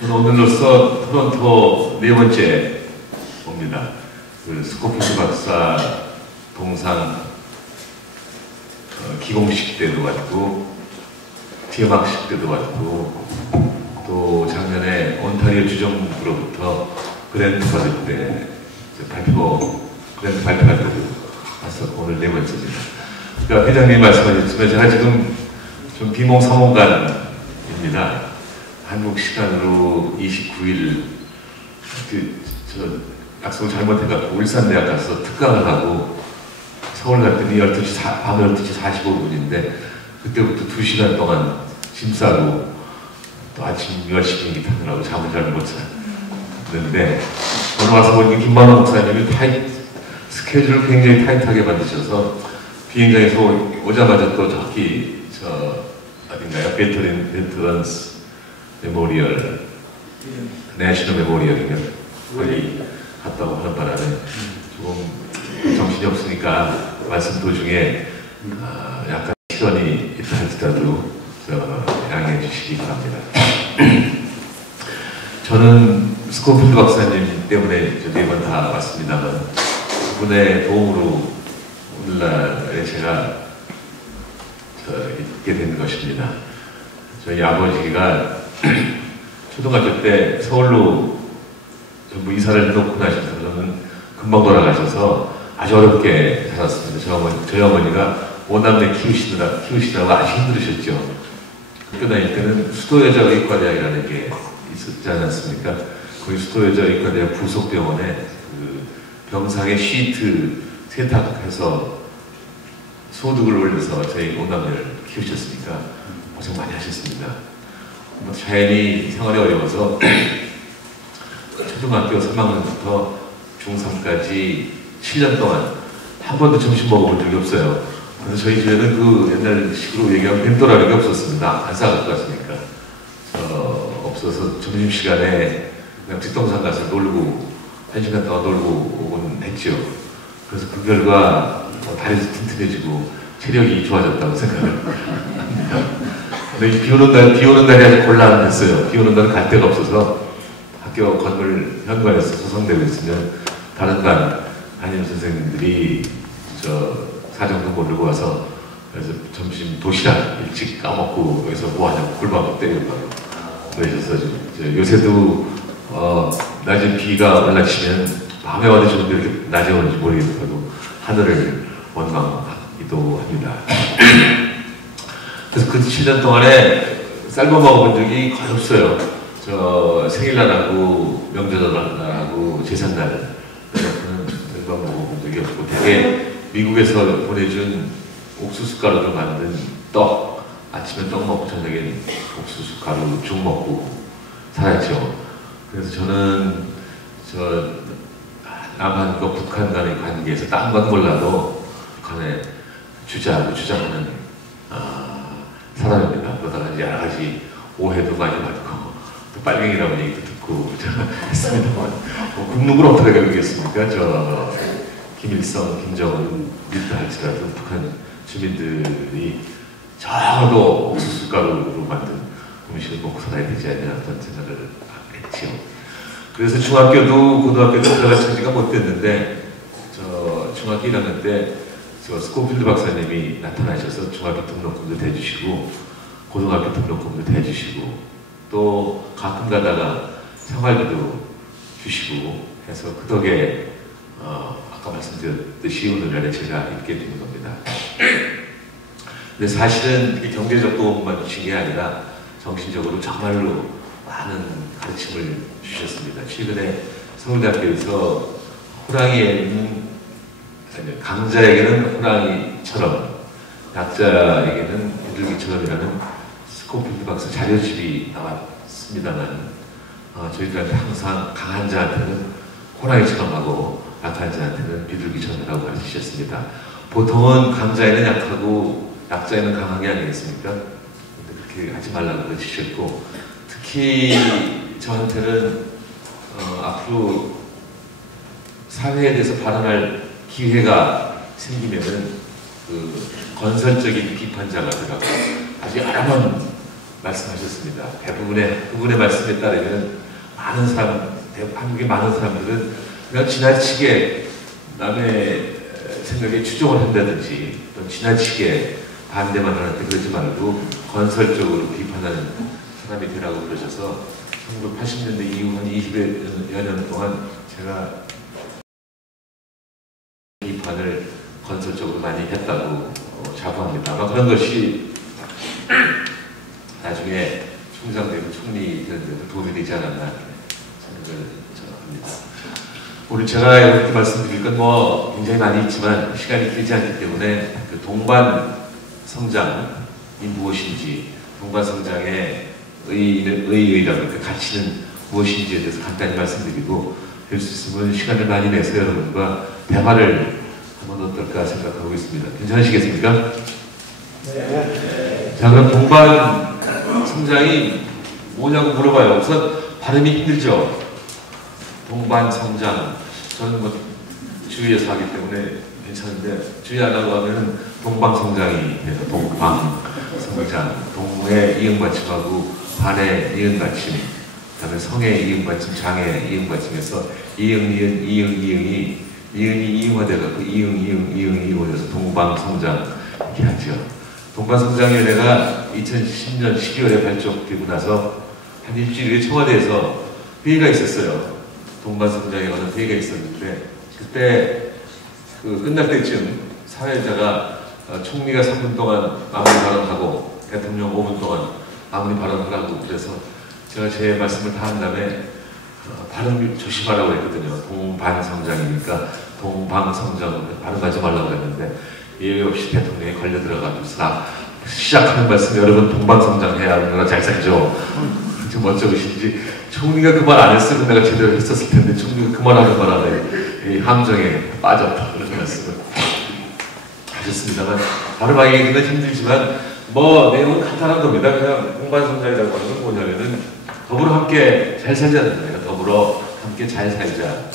저는 오늘로써 토론토 네 번째 옵니다. 그 스코필드 박사 동상 기공식 때도 왔고 피어막식 때도 왔고 또 작년에 온타리오 주정부로부터 그랜트 받을 때 그랜트 발표할 때도 와서 오늘 네 번째입니다. 그러니까 회장님 말씀하셨지만 제가 지금 좀 비몽사몽간입니다. 한국 시간으로 29일 저 약속을 잘못해갖고 울산대학 가서 특강을 하고 서울 갔더니 밤 12시 45분인데 그때부터 2시간 동안 짐 싸고 또 아침 10시 비행기 타느라고 잠을 잘 못 잤는데 오늘 와서 보니 김만호 목사님이 스케줄을 굉장히 타이트하게 만드셔서 비행장에서 오자마자 또 저기 어딘가요? 베터런스 메모리얼 내셔널 메모리얼이면 거기 갔다고 하는 바람에 조금 정신이 없으니까 말씀 도중에 약간 시간이 있다 할지라도 양해해 주시기 바랍니다. 저는 스코필드 박사님 때문에 네 번 다 왔습니다만 그분의 도움으로 오늘날에 제가 있게 된 것입니다. 저희 아버지가 초등학교 때 서울로 전부 이사를 해놓고 나셔서 저는 금방 돌아가셔서 아주 어렵게 살았습니다. 저희 어머니가 5남매 키우시다가 아주 힘들으셨죠. 학교 다닐 때는 수도여자의과대학이라는 게 있었지 않았습니까? 거기 수도여자의과대학 부속병원에 그 병상에 시트 세탁해서 소득을 올려서 저희 5남매를 키우셨으니까 고생 많이 하셨습니다. 자연히 생활이 어려워서 초등학교 3학년부터 중3까지 7년 동안 한 번도 점심 먹어본 적이 없어요. 그래서 저희 집에는 그 옛날식으로 얘기하면 뱀도라리가 없었습니다. 안 싸갖고 갔으니까. 없어서 점심시간에 그냥 뒷동산 가서 놀고 1시간 동안 놀고 오곤 했죠. 그래서 그 결과 다리도 튼튼해지고 체력이 좋아졌다고 생각을 합니다. 근데 비 오는 날이 아주 곤란했어요. 비 오는 날은 갈 데가 없어서 학교 건물 현관에서 소송되고 있으면 다른 반 담임 선생님들이 사정도 모르고 와서 그래서 점심 도시락 일찍 까먹고 여기서 뭐하냐고 굴마고 때리고 그러셔서 요새도 낮에 비가 올라치면 밤에 와도 좋은데 이렇게 낮에 오는지 모르겠어도 하늘을 원망하기도 합니다. 그래서 그 7년 동안에 쌀밥 먹어본 적이 거의 없어요. 생일날하고 명절날하고 제삿날 쌀밥 먹어본 적이 없고 되게 미국에서 보내준 옥수수가루로 만든 떡 아침에 떡 먹고 저녁엔 옥수수가루 죽 먹고 살았죠. 그래서 저는 남한과 북한 간의 관계에서 딴 건 몰라도 북한에 주장하는 사람입니다. 그러다가 이제 여러 가지 오해도 많이 받고 또 빨갱이라는 얘기도 듣고 했습니다만 굶는 걸 어떻게 알겠습니까? 김일성, 김정은 일다 할지라도 북한 주민들이 적어도 옥수수가루로 만든 음식을 먹고 살아야 되지 않냐 그런 생각을 했지요. 그래서 중학교도 고등학교도 들어갈 처지가 못 됐는데 중학교 1학년 때 스코필드 박사님이 나타나셔서 중학교 등록금도 대주시고 고등학교 등록금도 대주시고 또 가끔 가다가 생활비도 주시고 해서 그 덕에 아까 말씀드렸듯이 오늘날에 제가 있게 된 겁니다. 근데 사실은 경제적 도움만 주신 게 아니라 정신적으로 정말로 많은 가르침을 주셨습니다. 최근에 서울대학교에서 강자에게는 호랑이처럼 약자에게는 비둘기처럼이라는 스코필드 박사 자료집이 나왔습니다만 저희들한테 항상 강한 자한테는 호랑이처럼 하고 약한 자한테는 비둘기처럼이라고 가르치셨습니다. 보통은 강자에는 약하고 약자에는 강한 게 아니겠습니까? 근데 그렇게 하지 말라고 가르치셨고 특히 저한테는 앞으로 사회에 대해서 발언할 기회가 생기면은 그 건설적인 비판자가 들어가고 아주 여러 번 말씀하셨습니다. 그분의 말씀에 따르면 한국의 많은 사람들은 그냥 지나치게 남의 생각에 추종을 한다든지 또 지나치게 반대만 하는데 그러지 말고 건설적으로 비판하는 사람이 되라고 그러셔서 1980년대 이후 한 20여 년 동안 제가 비판을 건설적으로 많이 했다고 자부합니다. 아마 그런 것이 나중에 총장되고 총리 되는 데도 도움이 되지 않았나 생각을 합니다. 오늘 제가 이렇게 말씀드릴 건 뭐 굉장히 많이 있지만 시간이 길지 않기 때문에 그 동반 성장이 무엇인지, 동반 성장의 의의라고 그 가치는 무엇인지에 대해서 간단히 말씀드리고, 될 수 있으면 시간을 많이 내서 여러분과 대화를 하면 어떨까 생각하고 있습니다. 괜찮으시겠습니까? 네. 자, 그럼 동반 성장이 뭐냐고 물어봐요. 우선 발음이 힘들죠? 동반 성장. 저는 뭐 주위에서 하기 때문에 괜찮은데, 주위 안 하고 하면 동방 성장이 돼요. 동방 성장. 동의 이응 받침하고 반의 이응 받침, 그다음에 성의 이응 받침, 장의 이응 받침에서 이응이 이응화돼서 이응이 오면서 동방 성장 이렇게 하죠. 동방 성장위원회가 2010년 12월에 발족되고 나서 한 일주일 후에 청와대에서 회의가 있었어요. 동반 성장에 관한 회의가 있었는데, 그때 끝날 때쯤 사회자가 총리가 3분 동안 마무리 발언하고 대통령 5분 동안 마무리 발언하라고, 그래서 제가 제 말씀을 다 한 다음에 발음 조심하라고 했거든요. 동반성장이니까 동방성장 발음하지 말라고 했는데 예외 없이 대통령이 걸려 들어가면서 시작하는 말씀, 여러분 동방성장 해야 얼마나 잘 살죠. 좀 어쩌으신지 총리가 그 말 안 했으면 내가 제대로 했었을 텐데, 총리가 그 말 하는 바람에 함정에 빠졌다 그런 말씀을 하셨습니다만, 발음하기는 힘들지만 뭐 내용은 간단한 겁니다. 그냥 동반성장이라고 하는 건 뭐냐면은 더불어 함께 잘 살자는 거예요. 더불어 함께 잘 살자.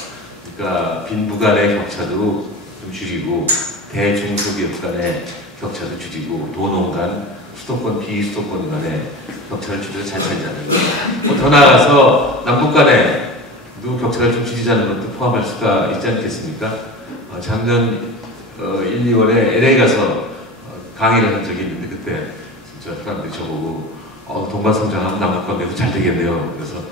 그러니까 빈부 간의 격차도 좀 줄이고, 대중소기업 간의 격차도 줄이고, 도농 간, 수도권, 비수도권 간의 격차를 줄여서 잘 살자는 거예요. 뭐 더 나아가서 남북 간의 격차를 좀 줄이자는 것도 포함할 수가 있지 않겠습니까? 작년 1, 2월에 LA 가서 강의를 한 적이 있는데, 그때 진짜 사람들이 저보고 동반성장하면 남북과 매우 잘 되겠네요. 그래서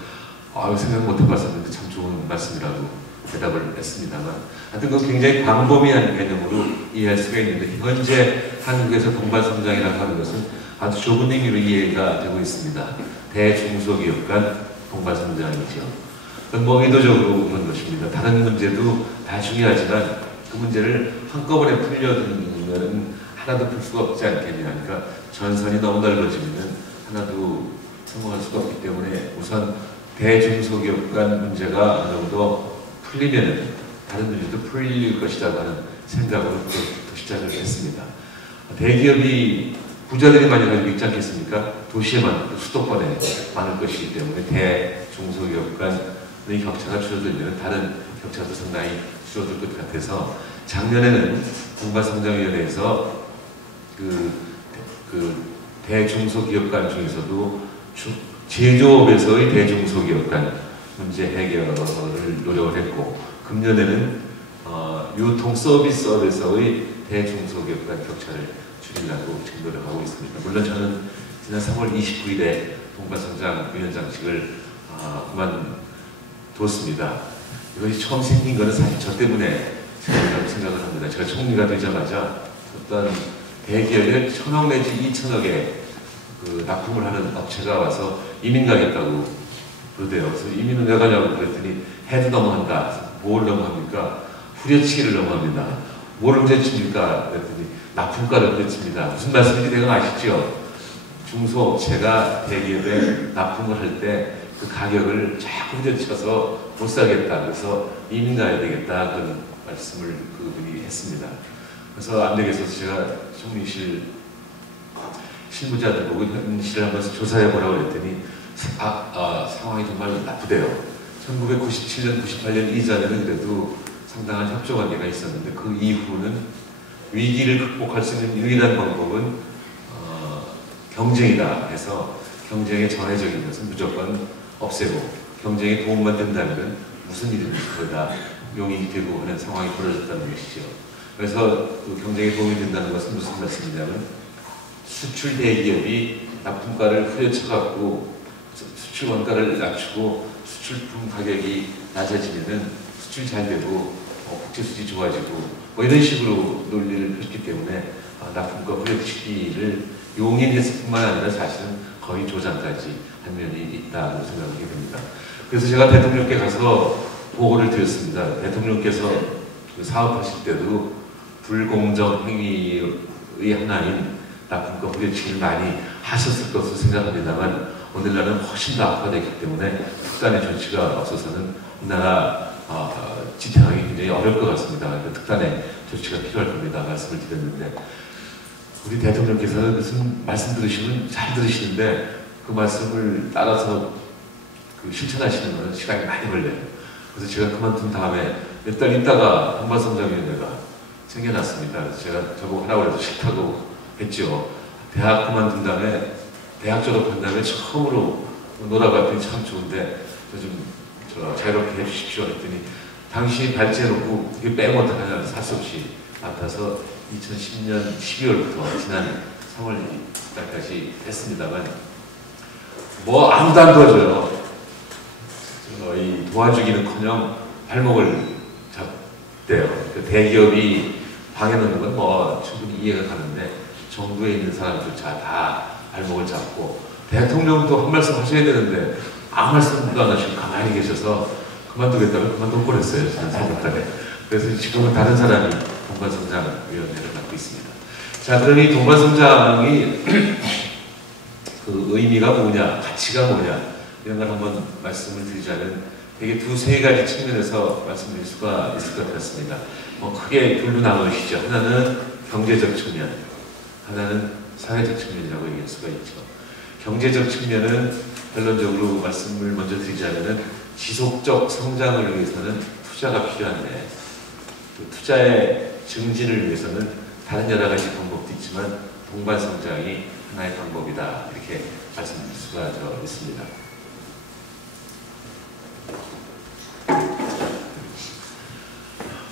생각 못 해봤었는데 참 좋은 말씀이라고 대답을 했습니다만, 하여튼 그 굉장히 광범위한 개념으로 이해할 수가 있는데, 현재 한국에서 동반성장이라고 하는 것은 아주 좁은 의미로 이해가 되고 있습니다. 대중소기업 간 동반성장이죠. 그건 뭐 의도적으로 그런 것입니다. 다른 문제도 다 중요하지만 그 문제를 한꺼번에 풀려드는 하나도 풀 수가 없지 않겠냐. 그러니까 전선이 너무 넓어지면 하나도 성공할 수가 없기 때문에 우선 대중소기업 간 문제가 어느 정도 풀리면 다른 문제도 풀릴 것이라고 하는 생각으로 또 시작을 했습니다. 대기업이 부자들이 많이 가지고 있지 않겠습니까? 도시에만, 수도권에 많을 것이기 때문에 대중소기업 간의 격차가 줄어들면 다른 격차도 상당히 줄어들 것 같아서, 작년에는 동반성장위원회에서 대중소기업 간 중에서도 제조업에서의 대중소기업 간 문제 해결을 노력을 했고, 금년에는 유통 서비스업에서의 대중소기업 간 격차를 줄이려고 지금 노력하고 있습니다. 물론 저는 지난 3월 29일에 동반성장 위원장직을 그만뒀습니다. 이것이 처음 생긴 것은 사실 저 때문에 생각을 합니다. 제가 총리가 되자마자 어떤 대기업에 1,000억 내지 2,000억의 납품을 하는 업체가 와서 이민 가겠다고 그러대요. 그래서 이민은 왜 가냐고 그랬더니 해도 너무한다. 뭘 너무합니까? 후려치기를 너무합니다. 뭘 후려칩니까? 그랬더니 납품가를 후려칩니다. 무슨 말씀인지 내가 아시죠? 중소업체가 대기업에 납품을 할 때 그 가격을 자꾸 후려쳐서 못 사겠다. 그래서 이민 가야 되겠다. 그런 말씀을 그분이 했습니다. 그래서 안 되겠어서 제가 총리실 실무자들 보고 현실을 한번 조사해 보라고 그랬더니 상황이 정말 나쁘대요. 1997년, 98년 이전에는 그래도 상당한 협조 관계가 있었는데, 그 이후는 위기를 극복할 수 있는 유일한 방법은 경쟁이다 해서 경쟁에 전회적인 것은 무조건 없애고 경쟁에 도움만 된다면 무슨 일이든 그거다 용이 되고 하는 상황이 벌어졌다는 것이죠. 그래서 그 경쟁에 도움이 된다는 것은 무슨 말씀이냐면 수출 대기업이 납품가를 후려쳐갖고 수출 원가를 낮추고 수출품 가격이 낮아지면은 수출 잘 되고 국제 수지 좋아지고 뭐 이런 식으로 논리를 폈기 때문에 납품가 후려치기를 용인했을 뿐만 아니라 사실은 거의 조장까지 한 면이 있다고 생각하게 됩니다. 그래서 제가 대통령께 가서 보고를 드렸습니다. 대통령께서 그 사업하실 때도 불공정 행위의 하나인 납품가 후려치기를 많이 하셨을 것으로 생각합니다만 오늘날은 훨씬 더 악화되기 때문에 특단의 조치가 없어서는 우리나라 지탱하기 굉장히 어려울 것 같습니다. 그러니까 특단의 조치가 필요할 겁니다. 말씀을 드렸는데 우리 대통령께서는 무슨 말씀 들으시면 잘 들으시는데 그 말씀을 따라서 그 실천하시는 것은 시간이 많이 걸려요. 그래서 제가 그만둔 다음에 몇 달 있다가 동반성장위원회가 생겨났습니다. 그래서 제가 저보고 하라고 해서 싫다고 했죠. 대학 그만둔 다음에 대학 졸업한 다음에 처음으로 놀아봤더니 참 좋은데 저 자유롭게 해주십시오 했더니 당시 발제해놓고 이게 빼면 어떡하냐고 살 수 없이 맡아서 2010년 12월부터 지난 3월 달까지 했습니다만 뭐 아무도 안 도와줘요. 이 도와주기는커녕 발목을 잡대요. 그 대기업이 방해놓는 건 뭐 충분히 이해가 가는데 정부에 있는 사람조차 다 발목을 잡고 대통령도 한 말씀 하셔야 되는데 아무 말씀도 안 하시고 가만히 계셔서 그만두겠다고 그만둘 뻔했어요. 지난 3월달에. 그래서 지금은 다른 사람이 동반성장위원회를 맡고 있습니다. 자, 그럼 이 동반성장이 그 의미가 뭐냐, 가치가 뭐냐 이런 걸 한번 말씀을 드리자면 되게 두세 가지 측면에서 말씀드릴 수가 있을 것 같습니다. 크게 둘로 나누시죠. 하나는 경제적 측면, 하나는 사회적 측면이라고 얘기할 수가 있죠. 경제적 측면은 결론적으로 말씀을 먼저 드리자면 지속적 성장을 위해서는 투자가 필요한데 그 투자의 증진을 위해서는 다른 여러 가지 방법도 있지만 동반성장이 하나의 방법이다 이렇게 말씀드릴 수가 있습니다.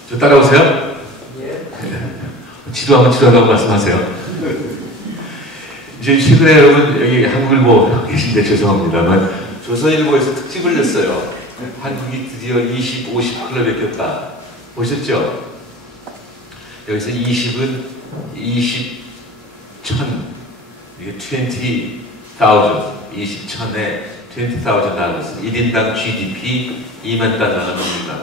저 따라오세요? 예. 지도하면 말씀하세요. 이제 최근에 여러분 여기 한국일보 계신데 죄송합니다만 조선일보에서 특집을 냈어요. 한국이 드디어 20, 50 클럽에 꼈다. 보셨죠? 여기서 20은 20, 1000 이게 20,000 20,000에 20,000 달러스 1인당 GDP 2만 달러가 넘습니다.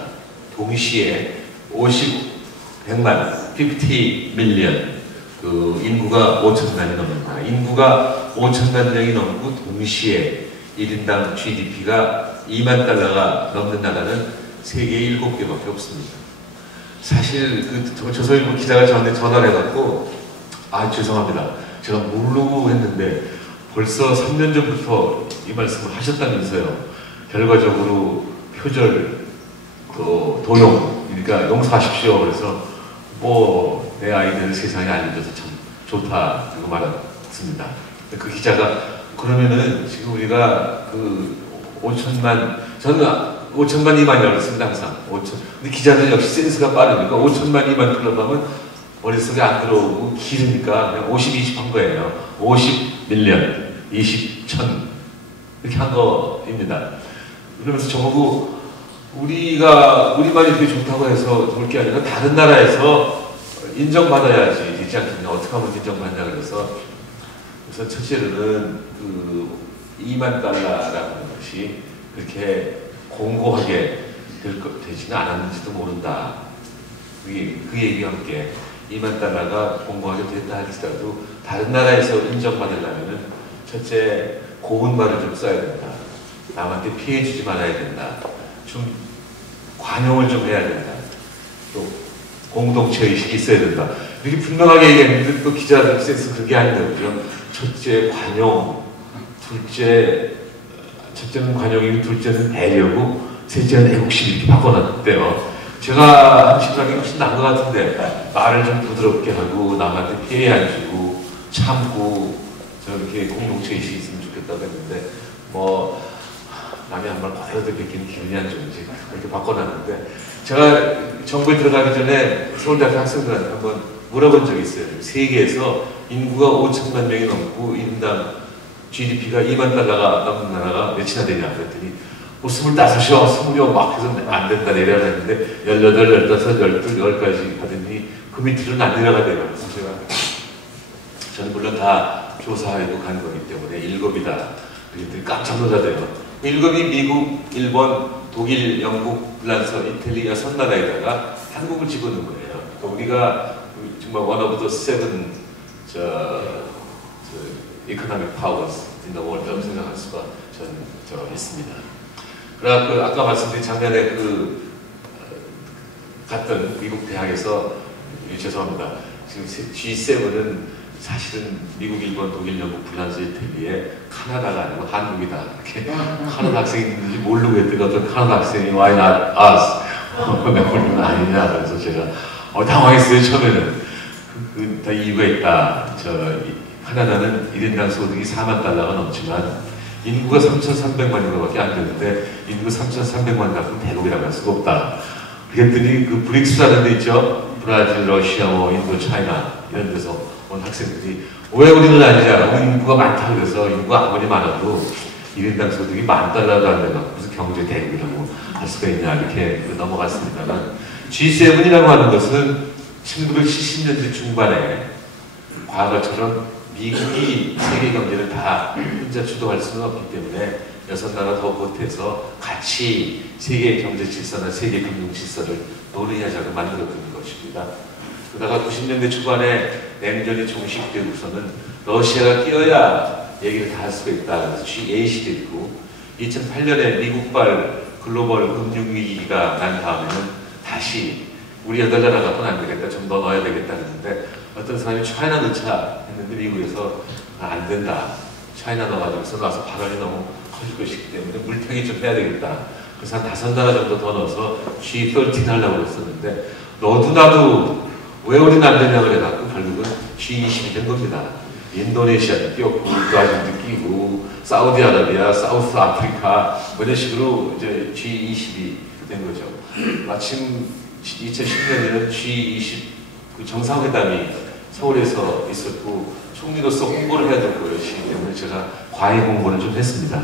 동시에 100만 50 밀리언 그 인구가 5천만이 넘는다. 인구가 5천만 명이 넘고 동시에 1인당 GDP가 2만 달러가 넘는 나라는 세계 7개밖에 없습니다. 사실 그 조선일보 기자가 저한테 전화를 해갖고 죄송합니다. 제가 모르고 했는데 벌써 3년 전부터 이 말씀을 하셨다면서요. 결과적으로 표절, 도용, 그러니까 용서하십시오. 그래서 내 아이들 세상에 알려줘서 참 좋다 이거 말했습니다. 그 기자가 그러면은 지금 우리가 그 5천만 저는 5천만 2만이라고 했습니다. 항상 5천. 근데 기자는 역시 센스가 빠르니까 5천만 2만 클럽하면 머릿속에 안 들어오고 길으니까 그냥 50, 20 한 거예요. 50 밀리언, 20, 1000 이렇게 한 거입니다. 그러면서 저보고 우리만 이렇게 좋다고 해서 좋을 게 아니라 다른 나라에서 인정받아야지 되지 않겠냐. 어떻게 하면 인정받냐 그래서 우선 첫째로는 그 2만 달러라는 것이 그렇게 공고하게 되지는 않았는지도 모른다. 그 얘기와 함께 2만 달러가 공고하게 됐다 할지라도 다른 나라에서 인정받으려면은 첫째 고운 말을 좀 써야 된다. 남한테 피해 주지 말아야 된다. 좀 관용을 좀 해야 된다. 또 공동체 의식이 있어야 된다. 이렇게 분명하게 얘기했는데 또 기자들 센스 그게 아닌데 그죠? 첫째 관용, 첫째는 관용이고 둘째는 배려고 셋째는 애국심 이렇게 바꿔놨대요. 제가 하는 생각이 훨씬 나은 것 같은데 말을 좀 부드럽게 하고 남한테 피해 안 주고 참고 이렇게 공동체 의식이 있으면 좋겠다고 했는데 뭐 남이 한 말 그대로 듣기는 기분이 안 좋은지 그렇게 바꿔놨는데 제가 정부에 들어가기 전에 서울대학교 학생들한테 한번 물어본 적이 있어요. 세계에서 인구가 5천만 명이 넘고 인당 GDP가 2만 달러가 넘는 나라가 몇이나 되냐 그랬더니 뭐 25이요, 20요 막 해서 안 된다 내려놨는데 18, 15, 12, 10까지 하더니 그 밑으로는 안 내려가대요. 그래서 저는 물론 다 조사하고 간 거기 때문에 7이다. 그랬더니 깜짝 놀라대요. 7이 미국, 일본, 독일, 영국, 프랑스, 이탈리 6나라에다가 한국을 집어넣은 거예요. 그러니까 우리가 정말 one of the seven economic powers in the world라고 생각할 수가 저는 있습니다. 그러나 그 아까 말씀드린 작년에 갔던 미국 대학에서 죄송합니다. 지금 G7은 사실은 미국, 일본, 독일, 영국, 프랑스, 이탈리에 카나다가 아니고 한국이다. 이렇게 카나다 학생이 있는지 모르고 했더니 어떤 카나다 학생이 Why not us? 우리는 아니냐. 그래서 제가 당황했어요. 처음에는. 다 이유가 있다. 카나다는 1인당 소득이 4만 달러가 넘지만 인구가 3,300만인가밖에 안 되는데 인구 3,300만 갖고 대국이라고 할 수가 없다. 그랬더니 그 브릭스라는 데 있죠. 브라질, 러시아, 인도, 차이나 이런 데서 온 학생들이 왜 우리는 아니냐. 우리 인구가 많다 그래서 인구가 아무리 많아도 1인당 소득이 10,000달러도 안 돼서 무슨 경제 대국이라고 할 수가 있냐 이렇게 넘어갔습니다만 G7이라고 하는 것은 1970년대 중반에 과거처럼 미국이 세계 경제를 다 혼자 주도할 수는 없기 때문에 6나라 더 보태서 같이 세계 경제 질서나 세계 금융 질서를 논의하자고 만들어둔 것입니다. 그러다가 90년대 초반에 냉전이 종식되고서는 러시아가 끼어야 얘기를 다 할 수가 있다. 그래서 G8이 됐고 2008년에 미국발 글로벌 금융위기가 난 다음에는 다시 우리 8나라 갖고는 안 되겠다. 좀 더 넣어야 되겠다 했는데 어떤 사람이 차이나 넣자 했는데 미국에서 안 된다. 차이나 넣어가지고서 나서 발언이 너무 커질 것이기 때문에 물타기 좀 해야 되겠다. 그래서 한 5나라 정도 더 넣어서 G13 하려고 했었는데 너도 나도 왜 우리는 안 되냐고 해갖고 결국은 G20이 된 겁니다. 인도네시아도 끼었고 브라질도 끼고 사우디아라비아, 사우스 아프리카 이런 식으로 이제 G20이 된 거죠. 마침 2010년에는 G20 그 정상회담이 서울에서 있었고 총리로서 홍보를 해야 될 것이기 때문에 제가 과외 공부를 좀 했습니다.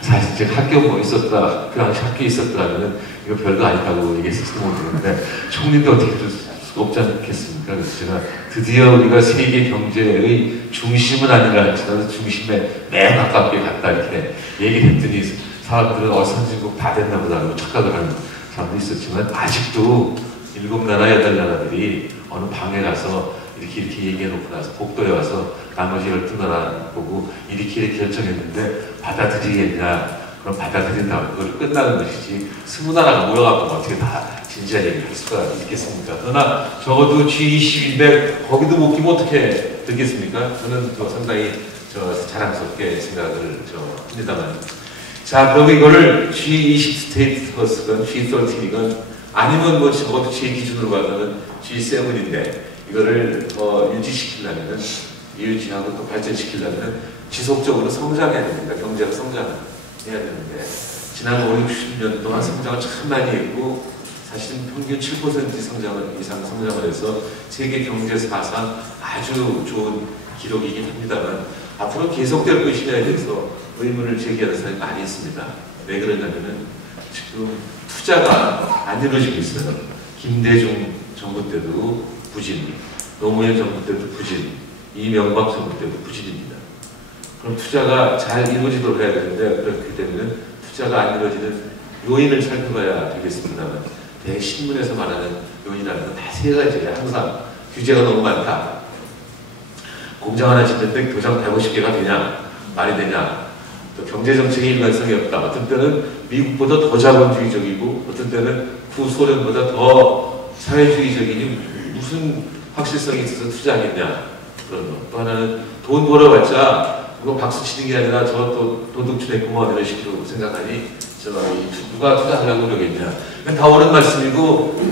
사실 제가 학교 있었다, 그 당시 학교에 있었더라면 이거 별거 아니다고 얘기했을지도 모르겠는데 총리인데 어떻게 그럴 수가 없지 않겠습니까? 그래서 제가 드디어 우리가 세계 경제의 중심은 아니라 할지라도 중심에 매우 가깝게 갔다 이렇게 얘기를 했더니 사람들은 선진국 다 됐나 보다 착각을 하는 사람도 있었지만 아직도 7나라, 8나라들이 어느 방에 가서 이렇게 얘기해놓고 나서 복도에 와서 나머지 12나라 보고 이렇게 결정했는데 받아들이겠냐. 그럼 받아들인다고 그걸 끝나는 것이지 20나라가 모여갖고 어떻게 다 진지한 얘기를 할 수가 있겠습니까? 그러나 적어도 G20인데 거기도 못 끼면 어떻게 되겠습니까? 저는 상당히 자랑스럽게 생각을 합니다만. 자, 그럼 이거를 G20 스테이트스건 G30이건 아니면 뭐 적어도 제 기준으로 봐서는 G7인데 이거를 유지시키려면 유지하고 또 발전시키려면 지속적으로 성장해야 됩니다. 경제가 성장해야 되는데 지난 5, 60년 동안 성장을 참 많이 했고 사실은 평균 7% 이상 성장을 해서 세계 경제 사상 아주 좋은 기록이긴 합니다만 앞으로 계속될 것이냐에 대해서 의문을 제기하는 사람이 많이 있습니다. 왜 그러냐면은 지금 투자가 안 이루어지고 있어요. 김대중 정부 때도 부진, 노무현 정부 때도 부진, 이명박 정부 때도 부진입니다. 그럼 투자가 잘 이루어지도록 해야 되는데 그렇기 때문에 투자가 안 이루어지는 요인을 살펴봐야 되겠습니다만 대신문에서 말하는 요인이라는 건 다 세 가지예요. 항상 규제가 너무 많다. 공장 하나 짓는데 교장 150개가 되냐? 말이 되냐? 또 경제정책의 일관성이 없다. 어떤 때는 미국보다 더 자본주의적이고 어떤 때는 구소련보다 더 사회주의적이니 무슨 확실성이 있어서 투자하겠냐. 그런 거. 또 하나는 돈 벌어봤자 그거 박수 치는 게 아니라 저 또 도둑질했구먼 이런 식으로 생각하니 누가 투자하려고 그러겠냐. 다 옳은 말씀이고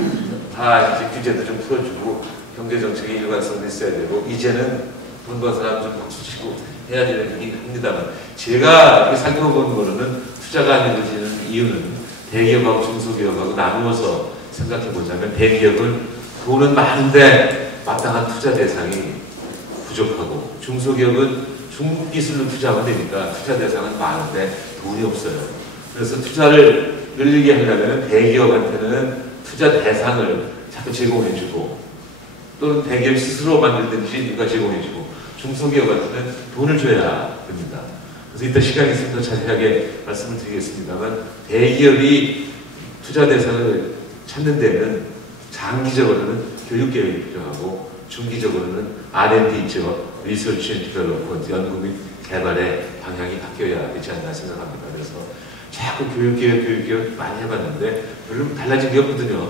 다 이제 규제도 좀 풀어주고 경제정책의 일관성도 있어야 되고 이제는 돈 번 사람 좀 박수 치고 해야 되긴 합니다만, 제가 이렇게 살펴본 거로는 투자가 안 이루어지는 이유는 대기업하고 중소기업하고 나누어서 생각해 보자면, 대기업은 돈은 많은데 마땅한 투자 대상이 부족하고, 중소기업은 중기술로 투자하면 되니까 투자 대상은 많은데 돈이 없어요. 그래서 투자를 늘리게 하려면 대기업한테는 투자 대상을 자꾸 제공해주고, 또는 대기업 스스로 만들든지 누가 제공해주고, 중소기업한테는 돈을 줘야 됩니다. 그래서 이따 시간이 있으면 더 자세하게 말씀을 드리겠습니다만, 대기업이 투자 대상을 찾는 데는 장기적으로는 교육 계획이 필요하고, 중기적으로는 R&D 있죠. 리서치 앤 디벨롭먼트, 연구 및 개발의 방향이 바뀌어야 되지 않나 생각합니다. 그래서 자꾸 교육 계획 많이 해봤는데 별로 달라진 게 없거든요.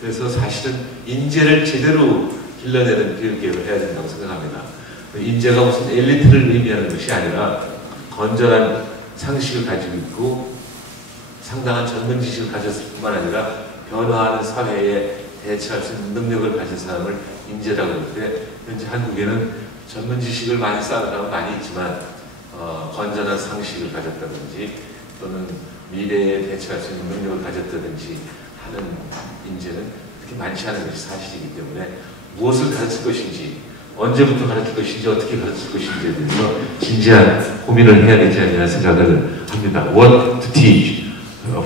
그래서 사실은 인재를 제대로 길러내는 교육 계획을 해야 된다고 생각합니다. 인재가 무슨 엘리트를 의미하는 것이 아니라 건전한 상식을 가지고 있고 상당한 전문 지식을 가졌을 뿐만 아니라 변화하는 사회에 대처할 수 있는 능력을 가진 사람을 인재라고 할 때, 현재 한국에는 전문 지식을 많이 쌓은 사람은 많이 있지만 건전한 상식을 가졌다든지 또는 미래에 대처할 수 있는 능력을 가졌다든지 하는 인재는 그렇게 많지 않은 것이 사실이기 때문에, 무엇을 가르칠 것인지, 언제부터 가르칠 것인지, 어떻게 가르칠 것인지에 대해서 진지한 고민을 해야 되지 않냐 생각을 합니다. What to teach,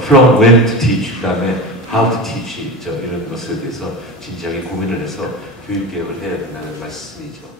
from when to teach, 그 다음에 how to teach, 이런 것에 대해서 진지하게 고민을 해서 교육개혁을 해야 된다는 말씀이죠.